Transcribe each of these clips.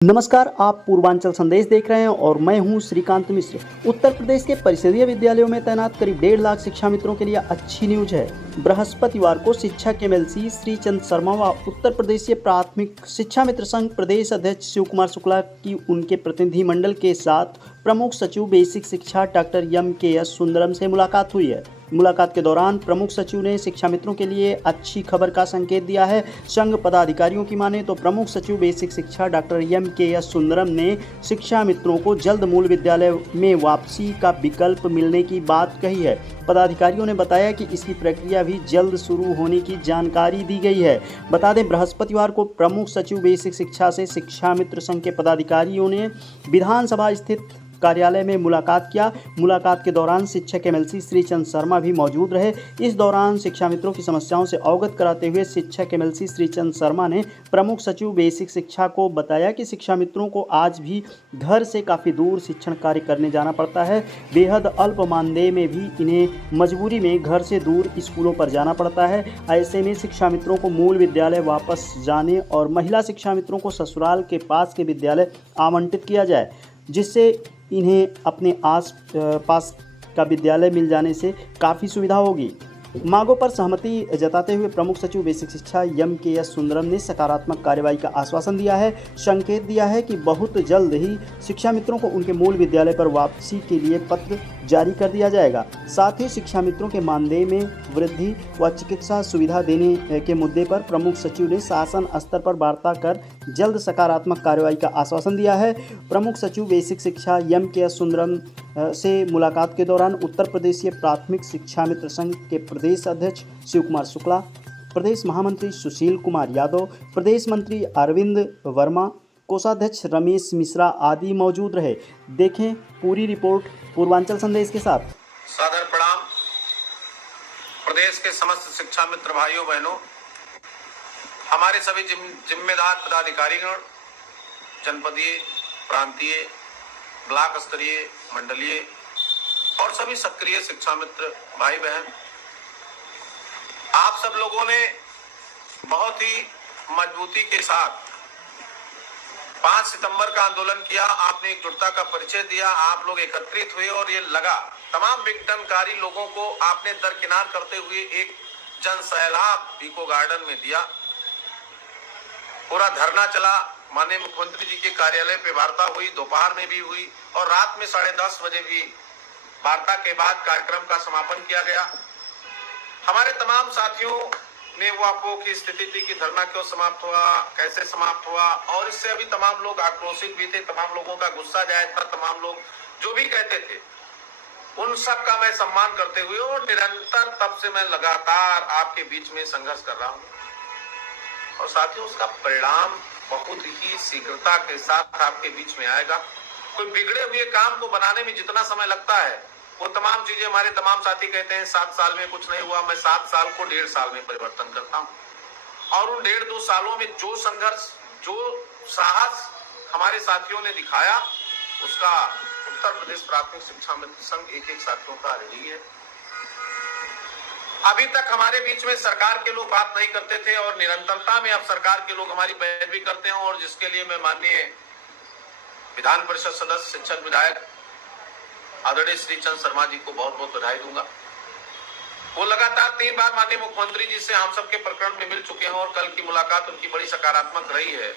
नमस्कार, आप पूर्वांचल संदेश देख रहे हैं और मैं हूं श्रीकांत मिश्र। उत्तर प्रदेश के परिषदीय विद्यालयों में तैनात करीब 1.5 लाख शिक्षा मित्रों के लिए अच्छी न्यूज है। बृहस्पतिवार को शिक्षक एमएलसी श्रीचंद शर्मा व उत्तर प्रदेशीय प्राथमिक शिक्षा मित्र संघ प्रदेश अध्यक्ष शिव कुमार शुक्ला की उनके प्रतिनिधिमंडल के साथ प्रमुख सचिव बेसिक शिक्षा डॉक्टर एम.के.एस. सुंदरम से मुलाकात हुई है। मुलाकात के दौरान प्रमुख सचिव ने शिक्षा मित्रों के लिए अच्छी खबर का संकेत दिया है। संघ पदाधिकारियों की माने तो प्रमुख सचिव बेसिक शिक्षा डॉक्टर एम.के.एस. सुंदरम ने शिक्षा मित्रों को जल्द मूल विद्यालय में वापसी का विकल्प मिलने की बात कही है। पदाधिकारियों ने बताया कि इसकी प्रक्रिया भी जल्द शुरू होने की जानकारी दी गई है। बता दें, बृहस्पतिवार को प्रमुख सचिव बेसिक शिक्षा से शिक्षा मित्र संघ के पदाधिकारियों ने विधानसभा स्थित कार्यालय में मुलाकात किया। मुलाकात के दौरान शिक्षक एमएलसी श्रीचंद शर्मा भी मौजूद रहे। इस दौरान शिक्षा मित्रों की समस्याओं से अवगत कराते हुए शिक्षक एमएलसी श्रीचंद शर्मा ने प्रमुख सचिव बेसिक शिक्षा को बताया कि शिक्षा मित्रों को आज भी घर से काफ़ी दूर शिक्षण कार्य करने जाना पड़ता है। बेहद अल्प मानदेय में भी इन्हें मजबूरी में घर से दूर स्कूलों पर जाना पड़ता है। ऐसे में शिक्षा मित्रों को मूल विद्यालय वापस जाने और महिला शिक्षा मित्रों को ससुराल के पास के विद्यालय आवंटित किया जाए, जिससे इन्हें अपने आस पास का विद्यालय मिल जाने से काफ़ी सुविधा होगी। मांगों पर सहमति जताते हुए प्रमुख सचिव बेसिक शिक्षा एम.के.एस. सुंदरम ने सकारात्मक कार्रवाई का आश्वासन दिया है। संकेत दिया है कि बहुत जल्द ही शिक्षा मित्रों को उनके मूल विद्यालय पर वापसी के लिए पत्र जारी कर दिया जाएगा। साथ ही शिक्षा मित्रों के मानदेय में वृद्धि व चिकित्सा सुविधा देने के मुद्दे पर प्रमुख सचिव ने शासन स्तर पर वार्ता कर जल्द सकारात्मक कार्रवाई का आश्वासन दिया है। प्रमुख सचिव बेसिक शिक्षा एम.के.एस. सुंदरम से मुलाकात के दौरान उत्तर प्रदेशीय प्राथमिक शिक्षा मित्र संघ के प्रदेश अध्यक्ष शिव कुमार शुक्ला, प्रदेश महामंत्री सुशील कुमार यादव, प्रदेश मंत्री अरविंद वर्मा, कोषाध्यक्ष रमेश मिश्रा आदि मौजूद रहे। देखें पूरी रिपोर्ट पूर्वांचल संदेश के साथ। सादर प्रणाम। प्रदेश के समस्त शिक्षा मित्र भाइयों बहनों, हमारे सभी जिम्मेदार पदाधिकारीगण, जनपदीय, प्रांतीय, ब्लॉक स्तरीय, मंडलीय और सभी सक्रिय शिक्षा मित्र भाई बहन, आप सब लोगों ने बहुत ही मजबूती के साथ 5 सितंबर का आंदोलन किया। आपने एकजुटता का परिचय दिया। आप लोग एकत्रित हुए और ये लगा तमाम विघटनकारी लोगों को आपने दरकिनार करते हुए एक जन सैलाब इको गार्डन में दिया। पूरा धरना चला। माननीय मुख्यमंत्री जी के कार्यालय पे वार्ता हुई, दोपहर में भी हुई और रात में 10:30 बजे भी वार्ता के बाद कार्यक्रम का समापन किया गया। हमारे तमाम साथियों ने वो आपको की स्थिति थी कि धरना क्यों समाप्त हुआ, कैसे समाप्त हुआ, और इससे अभी तमाम लोग आक्रोशित भी थे, तमाम लोगों का गुस्सा जायज था, तमाम लोग जो भी कहते थे उन सब का मैं सम्मान करते हुए और निरंतर तब से मैं लगातार आपके बीच में संघर्ष कर रहा हूँ। और साथियों, उसका परिणाम बहुत ही शीघ्रता के साथ आपके बीच में आएगा। कोई बिगड़े हुए काम को बनाने में जितना समय लगता है, वो तमाम चीजें हमारे तमाम साथी कहते हैं 7 साल में कुछ नहीं हुआ। मैं 7 साल को 1.5 साल में परिवर्तन करता हूँ। और उन 1.5-2 सालों में जो संघर्ष, जो साहस हमारे साथियों ने दिखाया, उसका उत्तर प्रदेश प्राथमिक शिक्षा मित्र संघ एक साथियों का ऋणी है। अभी तक हमारे बीच में सरकार के लोग बात नहीं करते थे और निरंतरता में अब सरकार के लोग हमारी पैरवी करते हैं, और जिसके लिए मैं माननीय विधान परिषद सदस्य शिक्षक विधायक आदरणीय श्रीचंद शर्मा जी को बहुत बहुत बधाई दूंगा। वो लगातार 3 बार माननीय मुख्यमंत्री जी से हम सबके प्रकरण में मिल चुके हैं और कल की मुलाकात उनकी बड़ी सकारात्मक रही है।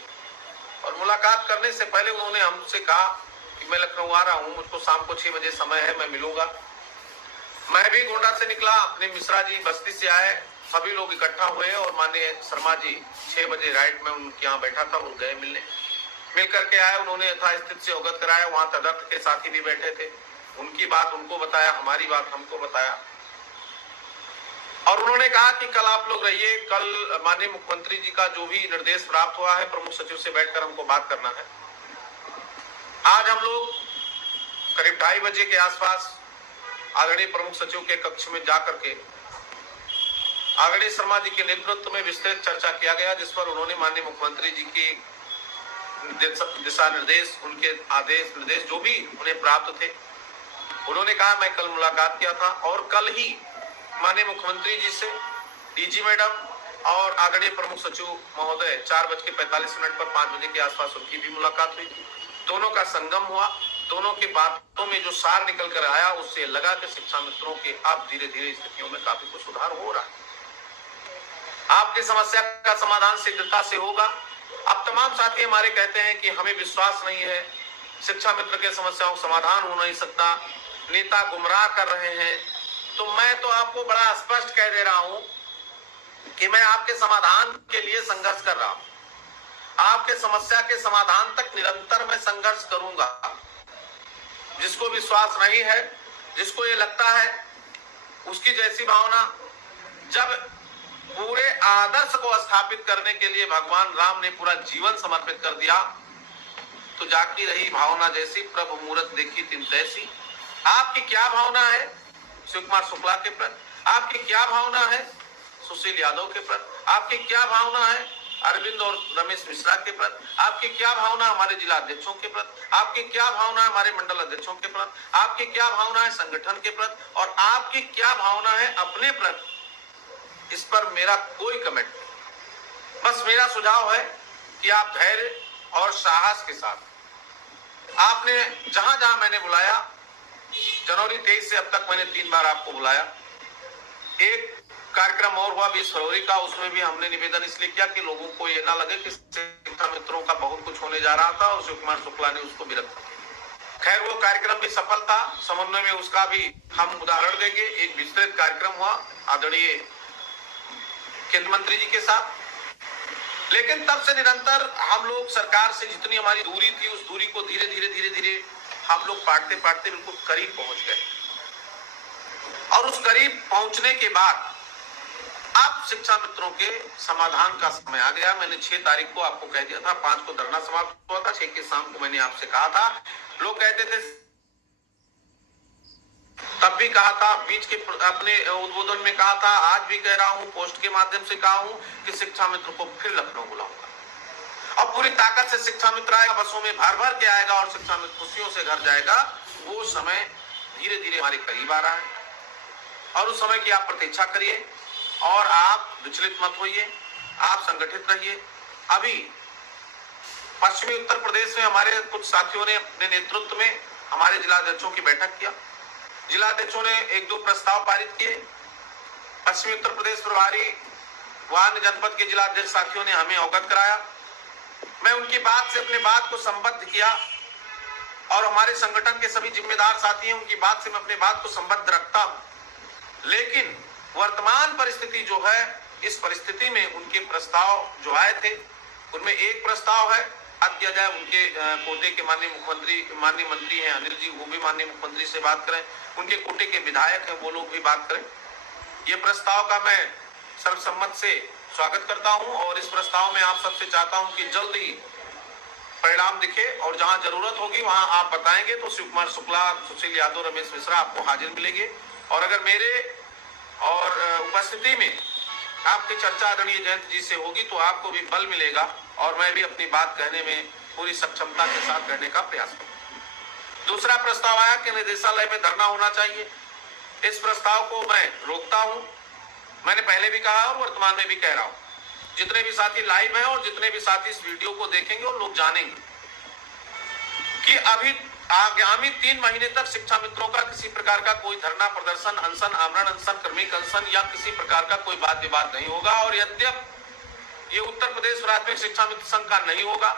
और मुलाकात करने से पहले उन्होंने हमसे कहा कि मैं लखनऊ आ रहा हूँ, मुझको शाम को 6 बजे समय है, मैं मिलूंगा। मैं भी गोंडा से निकला, अपने मिश्रा जी बस्ती से आए, सभी लोग इकट्ठा हुए और माननीय शर्मा जी 6 बजे राइट में उनके यहाँ बैठा था, वो गए मिलने। मिल करके आए, उन्होंने यथास्थिति से अवगत कराया। वहां तदर्थ के साथी भी बैठे थे, उनकी बात उनको बताया, हमारी बात हमको बताया। और उन्होंने कहा कि कल आप लोग रहिए, कल माननीय मुख्यमंत्री जी का जो भी निर्देश प्राप्त हुआ है, प्रमुख सचिव से बैठकर हमको बात करना है। आज हम लोग करीब 2:30 बजे के आसपास आदरणीय प्रमुख सचिव के कक्ष में जाकर के आदरणीय शर्मा जी के नेतृत्व में विस्तृत चर्चा किया गया, जिस पर उन्होंने माननीय मुख्यमंत्री जी की दिशा निर्देश, उनके आदेश निर्देश जो भी उन्हें प्राप्त थे, उन्होंने कहा। मैं कल मुलाकात किया था और कल ही माननीय मुख्यमंत्री जी से, डीजी मैडम और आदरणीय प्रमुख सचिव महोदय 4:45 पर 5 बजे के आसपास उनकी भी मुलाकात हुई थी। दोनों का संगम हुआ। दोनों की बातों में जो सार निकल कर आया उससे लगा कि शिक्षा मित्रों के अब धीरे धीरे स्थितियों में काफी कुछ सुधार हो रहा है। आपकी समस्या का समाधान शीघ्रता से होगा। अब तमाम साथी हमारे कहते हैं कि हमें विश्वास नहीं है, शिक्षा मित्र के समस्याओं का समाधान हो नहीं सकता, नेता गुमराह कर रहे हैं। तो मैं तो आपको बड़ा स्पष्ट कह दे रहा हूं कि मैं आपके समाधान के लिए संघर्ष कर रहा हूं। आपके समस्या के समाधान तक निरंतर मैं संघर्ष करूंगा। जिसको विश्वास नहीं है, जिसको ये लगता है उसकी जैसी भावना, जब पूरे आदर्श को स्थापित करने के लिए भगवान राम ने पूरा जीवन समर्पित कर दिया तो जाकी रही भावना जैसी प्रभु मूरत देखी तिन तैसी। आपकी क्या भावना है शिव कुमार शुक्ला के प्रति? आपकी क्या भावना है सुशील यादव के प्रति? आपकी क्या भावना है अरविंद और रमेश मिश्रा के प्रति? आपकी क्या भावना हमारे जिला अध्यक्षों के प्रति? आपकी क्या भावना है हमारे मंडल अध्यक्षों के प्रति? आपकी क्या भावना है संगठन के प्रति? और आपकी क्या भावना है अपने प्रति? इस पर मेरा कोई कमेंट नहीं। बस मेरा सुझाव है कि आप धैर्य और साहस के साथ, आपने जहां जहां मैंने बुलाया, जनवरी 23 से अब तक मैंने 3 बार आपको बुलाया। एक कार्यक्रम और हुआ 20 फरवरी का, उसमें भी हमने निवेदन इसलिए किया कि लोगों को ये ना लगे कि शिक्षा मित्रों का बहुत कुछ होने जा रहा था और शिव कुमार शुक्ला ने उसको भी रखा। खैर वो कार्यक्रम भी सफल था। समन्वय में उसका भी हम उदाहरण देंगे। एक विस्तृत कार्यक्रम हुआ आदरणीय केंद्रीय मंत्री जी के साथ। लेकिन तब से निरंतर हम लोग सरकार से जितनी हमारी दूरी थी उस दूरी को धीरे धीरे हम लोग पाटते बिल्कुल करीब पहुंच गए। और उस करीब पहुंचने के बाद अब शिक्षा मित्रों के समाधान का समय आ गया। मैंने 6 तारीख को आपको कह दिया था, 5 को धरना समाप्त हुआ था, 6 की शाम को मैंने आपसे कहा था। लोग कहते थे, तब भी कहा था, बीच के अपने उद्बोधन में कहा था, आज भी कह रहा हूं, पोस्ट के माध्यम से कहा हूं कि शिक्षा मित्र को फिर लखनऊ बुलाऊंगा और पूरी ताकत से शिक्षा मित्र आएगा, बसों में भर भर के आएगा और शिक्षा मित्र खुशियों से घर जाएगा। वो समय धीरे धीरे हमारे करीब आ रहा है और उस समय की आप प्रतीक्षा करिए और आप विचलित मत होइए, आप संगठित रहिए। अभी पश्चिमी उत्तर प्रदेश में हमारे कुछ साथियों ने अपने नेतृत्व में हमारे जिलाध्यक्षों की बैठक किया। जिलाध्यक्षों ने 1-2 प्रस्ताव पारित किए। पश्चिमी उत्तर प्रदेश प्रभारी वान जनपद के जिलाध्यक्ष साथियों ने हमें अवगत कराया। मैं उनकी बात से अपने बात को संबद्ध किया और हमारे संगठन के सभी जिम्मेदार साथी हैं, उनकी बात से मैं अपनी बात को संबद्ध रखता हूं। लेकिन वर्तमान परिस्थिति जो है, इस परिस्थिति में उनके प्रस्ताव जो आए थे उनमें एक प्रस्ताव है अत्याचार, उनके कोटे के माननीय मंत्री हैं अनिल जी, वो भी माननीय मुख्यमंत्री से बात करें, उनके कोटे के विधायक हैं वो लोग भी बात करें। ये प्रस्ताव का मैं सर्वसम्मत से स्वागत करता हूं और इस प्रस्ताव में आप सबसे चाहता हूं कि जल्द ही परिणाम दिखे और जहां जरूरत होगी वहां आप बताएंगे तो शिव कुमार शुक्ला, सुशील यादव, रमेश मिश्रा आपको हाजिर मिलेंगे। और अगर मेरे और उपस्थिति में आपकी चर्चा आदरणीय जयंत जी से होगी तो आपको भी बल मिलेगा और मैं भी अपनी बात कहने में पूरी सक्षमता के साथ कहने का प्रयास करूंगा। दूसरा प्रस्ताव आया कि निदेशालय में धरना होना चाहिए। इस प्रस्ताव को मैं रोकता हूं। मैंने पहले भी कहा और वर्तमान में भी कह रहा हूं। जितने भी साथी लाइव हैं और जितने भी साथी इस वीडियो को देखेंगे और लोग जानेंगे कि अभी आगामी 3 महीने तक शिक्षा मित्रों का किसी प्रकार का कोई धरना, प्रदर्शन, अनशन, आमरण अनशन, क्रमिक अनशन या किसी प्रकार का कोई वाद विवाद नहीं होगा। और यद्यप ये उत्तर प्रदेश प्राथमिक शिक्षा मित्र संघ का नहीं होगा,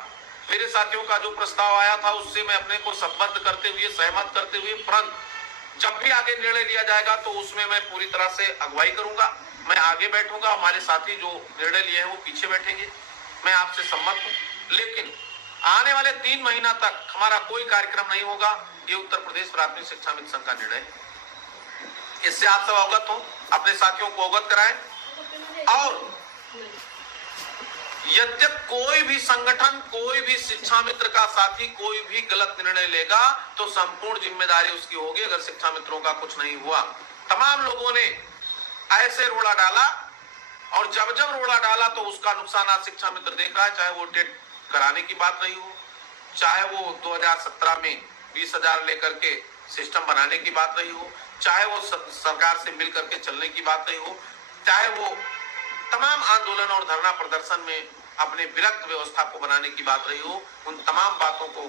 मेरे साथियों का जो प्रस्ताव आया था उससे मैं अपने को संबद्ध करते हुए, सहमत करते हुए, परंतु जब भी आगे निर्णय लिया जाएगा तो उसमें मैं पूरी तरह से अगुवाई करूंगा। मैं आगे बैठूंगा, हमारे साथी जो निर्णय लिए हैं वो पीछे बैठेंगे। मैं आपसे सम्मत हूं। लेकिन आने वाले 3 महीना तक हमारा कोई कार्यक्रम नहीं होगा। ये उत्तर प्रदेश प्राथमिक शिक्षा मित्र संघ का निर्णय है। इससे आप सब अवगत हो, अपने साथियों को अवगत कराएं। और यद्यप कोई भी संगठन, कोई भी शिक्षा मित्र का साथी कोई भी गलत निर्णय लेगा तो संपूर्ण जिम्मेदारी उसकी होगी। अगर शिक्षा मित्रों का कुछ नहीं हुआ, तमाम लोगों ने ऐसे रोड़ा डाला और जब जब रोड़ा डाला तो उसका नुकसान आज शिक्षा मित्र देख रहा है। चाहे वो टेट कराने की बात रही हो, चाहे वो 2017 में 20,000 लेकर के सिस्टम बनाने की बात रही हो, चाहे वो सरकार से मिल करके चलने की बात रही हो, चाहे वो तमाम आंदोलन और धरना प्रदर्शन में अपने विरक्त व्यवस्था को बनाने की बात रही हो, उन तमाम बातों को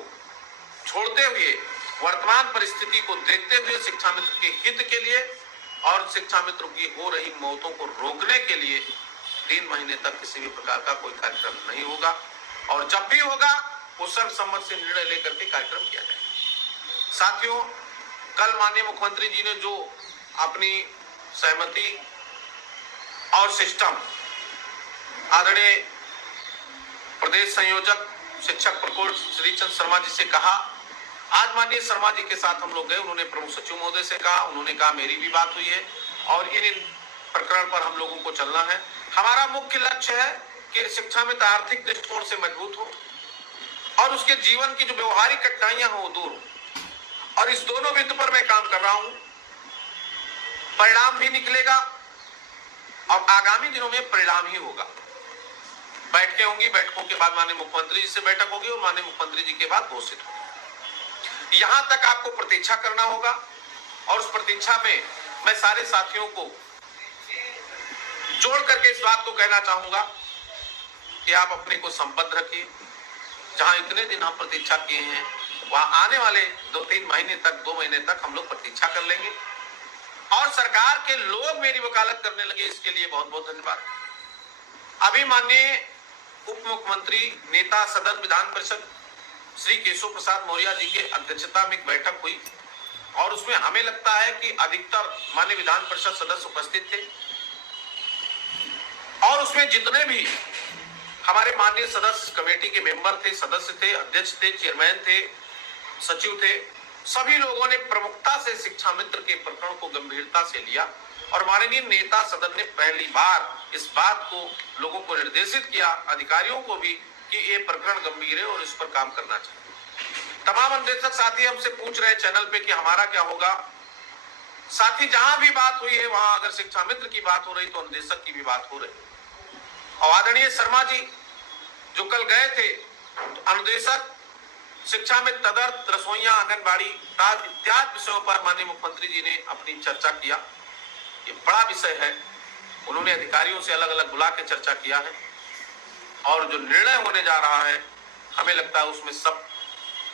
छोड़ते हुए वर्तमान परिस्थिति को देखते हुए शिक्षा मित्र के हित के लिए और शिक्षा मित्रों की हो रही मौतों को रोकने के लिए 3 महीने तक किसी भी प्रकार का कोई कार्यक्रम नहीं होगा, और जब भी होगा वो सर्वसम्मत से निर्णय लेकर के कार्यक्रम किया जाएगा। साथियों, कल माननीय मुख्यमंत्री जी ने जो अपनी सहमति और सिस्टम आदरणीय प्रदेश संयोजक शिक्षक प्रकोष्ठ श्रीचंद शर्मा जी से कहा, आज माननीय शर्मा जी के साथ हम लोग गए, उन्होंने प्रमुख सचिव महोदय से कहा, उन्होंने कहा मेरी भी बात हुई है और इन प्रकरण पर हम लोगों को चलना है। हमारा मुख्य लक्ष्य है कि शिक्षा में आर्थिक दृष्टिकोण से मजबूत हो और उसके जीवन की जो व्यवहारिक कठिनाइयां हो दूर हो, और इस दोनों बिंदु पर मैं काम कर रहा हूं। परिणाम भी निकलेगा और आगामी दिनों में परिणाम ही होगा। बैठकें होंगी, बैठकों के बाद माननीय मुख्यमंत्री जी से बैठक होगी और माननीय मुख्यमंत्री जी के बाद घोषित होगी। यहां तक आपको प्रतीक्षा करना होगा और उस प्रतीक्षा में मैं सारे साथियों को जोड़ करके इस बात को कहना चाहूंगा कि आप अपने को संबद्ध रखिए। जहां इतने दिन हम प्रतीक्षा किए हैं, वहां आने वाले 2-3 महीने तक, 2 महीने तक हम लोग प्रतीक्षा कर लेंगे और सरकार के लोग मेरी वकालत करने लगे, इसके लिए बहुत बहुत धन्यवाद। अभी माननीय उप मुख्यमंत्री नेता सदन विधान परिषद श्री केशव प्रसाद मौर्य जी के अध्यक्षता में एक बैठक हुई और उसमें हमें लगता है कि अधिकतर माननीय विधान परिषद सदस्य उपस्थित थे और उसमें जितने भी हमारे माननीय सदस्य कमेटी के मेंबर थे, सदस्य थे, अध्यक्ष थे, चेयरमैन थे, सचिव थे, सभी लोगों ने प्रमुखता से शिक्षा मित्र के प्रकरण को गंभीरता से लिया और माननीय नेता सदन ने पहली बार इस बात को लोगों को निर्देशित किया, अधिकारियों को भी, कि ये प्रकरण गंभीर है और इस पर काम करना चाहिए। तमाम अनुदेशक साथी हमसे पूछ रहे चैनल पे कि हमारा क्या होगा। साथी, जहां भी बात हुई है वहां अगर शिक्षा मित्र की बात हो रही तो अनुदेशक की भी बात हो रही। और आदरणीय शर्मा जी जो कल गए थे, तो अनुदेशक शिक्षा में तदर्थ, रसोइया, आंगनबाड़ी इत्यादि विषयों पर माननीय मुख्यमंत्री जी ने अपनी चर्चा किया। ये बड़ा विषय है, उन्होंने अधिकारियों से अलग अलग बुला के चर्चा किया है और जो निर्णय होने जा रहा है हमें लगता है उसमें सब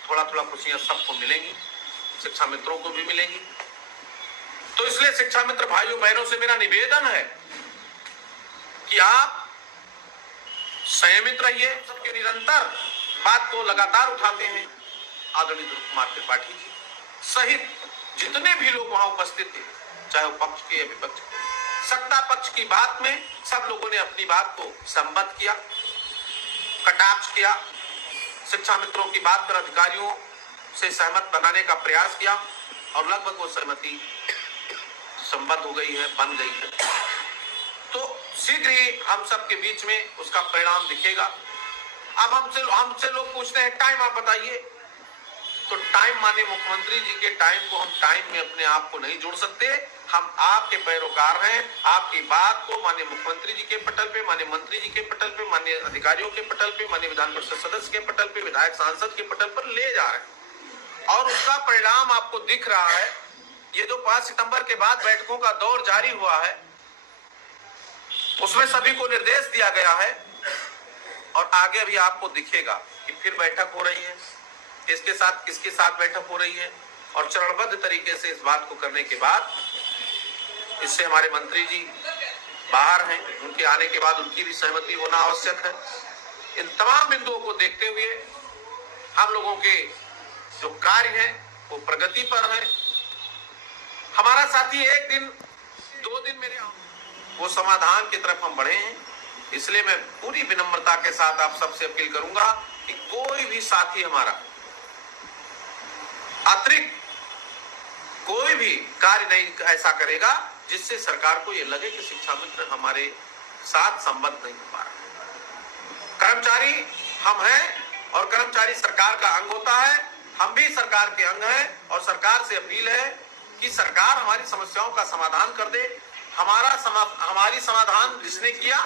थोड़ा थोड़ा खुशियां सबको मिलेंगी, शिक्षा मित्रों को भी मिलेंगी। तो इसलिए शिक्षा मित्र भाइयों बहनों से मेरा निवेदन है कि आप संयमित रहिए। सबके निरंतर बात को लगातार उठाते हैं आदरणीय ध्रुव कुमार त्रिपाठी जी सहित जितने भी लोग वहां उपस्थित थे, चाहे वो पक्ष के या विपक्ष के। सत्ता पक्ष की बात में सब लोगों ने अपनी बात को संबद्ध किया, कटाक्ष किया, शिक्षा मित्रों की बात पर अधिकारियों से सहमत बनाने का प्रयास किया और लगभग वो सहमति संबद्ध हो गई है, बन गई है। तो शीघ्र ही हम सबके बीच में उसका परिणाम दिखेगा। अब हमसे लोग पूछते हैं टाइम आप बताइए, तो टाइम माननीय मुख्यमंत्री जी के टाइम को हम टाइम में अपने आप को नहीं जोड़ सकते। हम आपके पैरोकार हैं, आपकी बात को माननीय मुख्यमंत्री जी के पटल पे, माननीय मंत्री जी के पटल पे, माननीय अधिकारियों के पटल पे, माननीय विधान परिषद सदस्य के पटल पे, विधायक सांसद के पटल पर ले जा रहे हैं और उसका परिणाम आपको दिख रहा है। ये जो 5 सितंबर के बाद बैठकों का दौर जारी हुआ है उसमें सभी को निर्देश दिया गया है और आगे भी आपको दिखेगा कि फिर बैठक हो रही है, किसके साथ बैठक हो रही है और चरणबद्ध तरीके से इस बात को करने के बाद इससे हमारे मंत्री जी बाहर हैं, उनके आने के बाद उनकी भी सहमति होना आवश्यक है। इन तमाम बिंदुओं को देखते हुए हम लोगों के जो कार्य हैं वो प्रगति पर है। हमारा साथी 1 दिन 2 दिन मेरे वो समाधान की तरफ हम बढ़े हैं, इसलिए मैं पूरी विनम्रता के साथ आप सबसे अपील करूंगा कि कोई भी साथी हमारा अतिरिक्त कोई भी कार्य नहीं ऐसा करेगा जिससे सरकार को यह लगे कि शिक्षा मित्र हमारे साथ संबद्ध नहीं हो पा रहा। कर्मचारी हम हैं और कर्मचारी सरकार का अंग होता है, हम भी सरकार के अंग हैं और सरकार से अपील है कि सरकार हमारी समस्याओं का समाधान कर दे। हमारी समाधान जिसने किया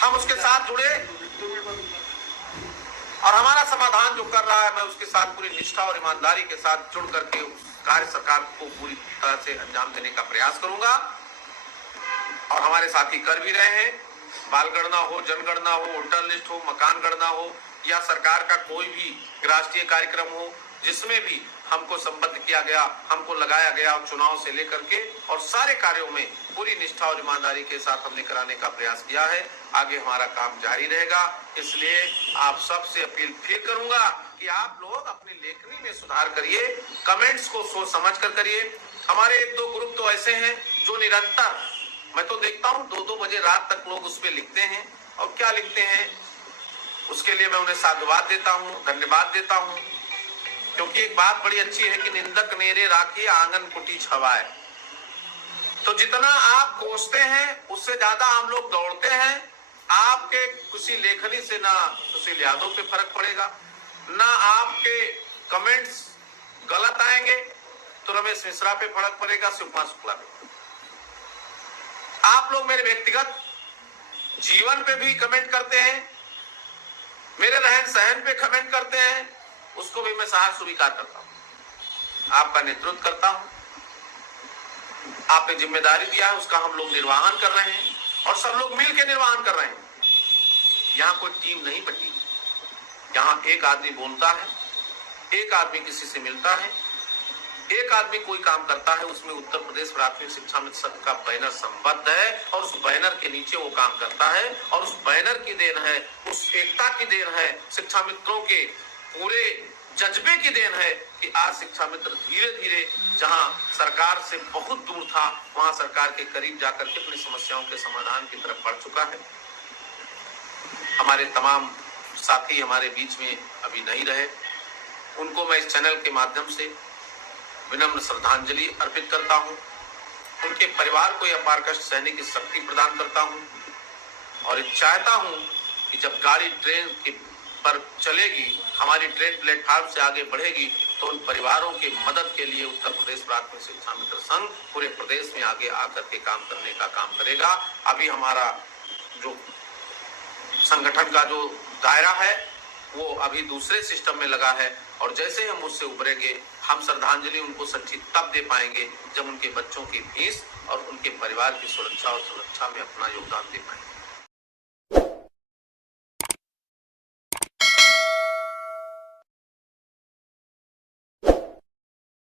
हम उसके साथ जुड़े और हमारा समाधान जो कर रहा है मैं उसके साथ पूरी निष्ठा और ईमानदारी के साथ जुड़ करके उस कार्य सरकार को पूरी तरह से अंजाम देने का प्रयास करूंगा। और हमारे साथी कर भी रहे हैं। बाल गणना हो, जनगणना हो, वोटर लिस्ट हो, मकान गणना हो या सरकार का कोई भी राष्ट्रीय कार्यक्रम हो, जिसमें भी हमको संबद्ध किया गया, हमको लगाया गया, और चुनाव से लेकर के और सारे कार्यों में पूरी निष्ठा और ईमानदारी के साथ हमने कराने का प्रयास किया है। आगे हमारा काम जारी रहेगा। इसलिए आप सबसे अपील फिर करूंगा कि आप लोग अपनी लेखनी में सुधार करिए, कमेंट्स को सोच समझ कर करिए। हमारे एक दो ग्रुप तो ऐसे हैं जो निरंतर, मैं तो देखता हूँ 2-2 बजे रात तक लोग उस पर लिखते हैं, और क्या लिखते हैं उसके लिए मैं उन्हें साधुवाद देता हूँ, धन्यवाद देता हूँ। क्योंकि एक बात बड़ी अच्छी है कि निंदक नेरे राखी आंगन कुटी छवाए। तो जितना आप कोसते हैं उससे ज्यादा हम लोग दौड़ते हैं। आपके किसी लेखनी से ना सुशील यादव पे फर्क पड़ेगा, ना आपके कमेंट्स गलत आएंगे तो रमेश मिश्रा पे फर्क पड़ेगा, शिवकुमार शुक्ला पे। आप लोग मेरे व्यक्तिगत जीवन पे भी कमेंट करते हैं, मेरे रहन सहन पे कमेंट करते हैं, उसको भी मैं सहर्ष स्वीकार करता हूं। आपका नेतृत्व करता हूं, आपने जिम्मेदारी दिया है, उसका हम लोग निर्वहन कर रहे हैं और सब लोग मिलकर निर्वहन कर रहे हैं। यहाँ कोई टीम नहीं बटी, यहाँ एक आदमी बोलता है, एक आदमी किसी से मिलता है, एक आदमी कोई काम करता है, उसमें उत्तर प्रदेश प्राथमिक शिक्षा मित्र संघ का बैनर संबद्ध है और उस बैनर के नीचे वो काम करता है। और उस बैनर की देन है, उस एकता की देन है, शिक्षा मित्रों के पूरे जज्बे की देन है कि आज शिक्षा मित्र धीरे धीरे जहां सरकार से बहुत दूर था, वहां सरकार के करीब जाकर के अपनी समस्याओं के समाधान की तरफ बढ़ चुका है। हमारे तमाम साथी हमारे बीच में अभी नहीं रहे, उनको मैं इस चैनल के माध्यम से विनम्र श्रद्धांजलि अर्पित करता हूं। उनके परिवार को अपार कष्ट सहने की शक्ति प्रदान करता हूं और चाहता हूं कि जब गाड़ी ट्रेन के पर चलेगी, हमारी ट्रेन प्लेटफॉर्म से आगे बढ़ेगी, तो उन परिवारों की मदद के लिए उत्तर प्रदेश प्राथमिक शिक्षा मित्र संघ पूरे प्रदेश में आगे आकर के काम करने का काम करेगा। अभी हमारा जो संगठन का जो दायरा है वो अभी दूसरे सिस्टम में लगा है, और जैसे हम उससे उभरेंगे, हम श्रद्धांजलि उनको सच्ची तब दे पाएंगे जब उनके बच्चों की फीस और उनके परिवार की सुरक्षा और सुरक्षा में अपना योगदान दे पाएंगे।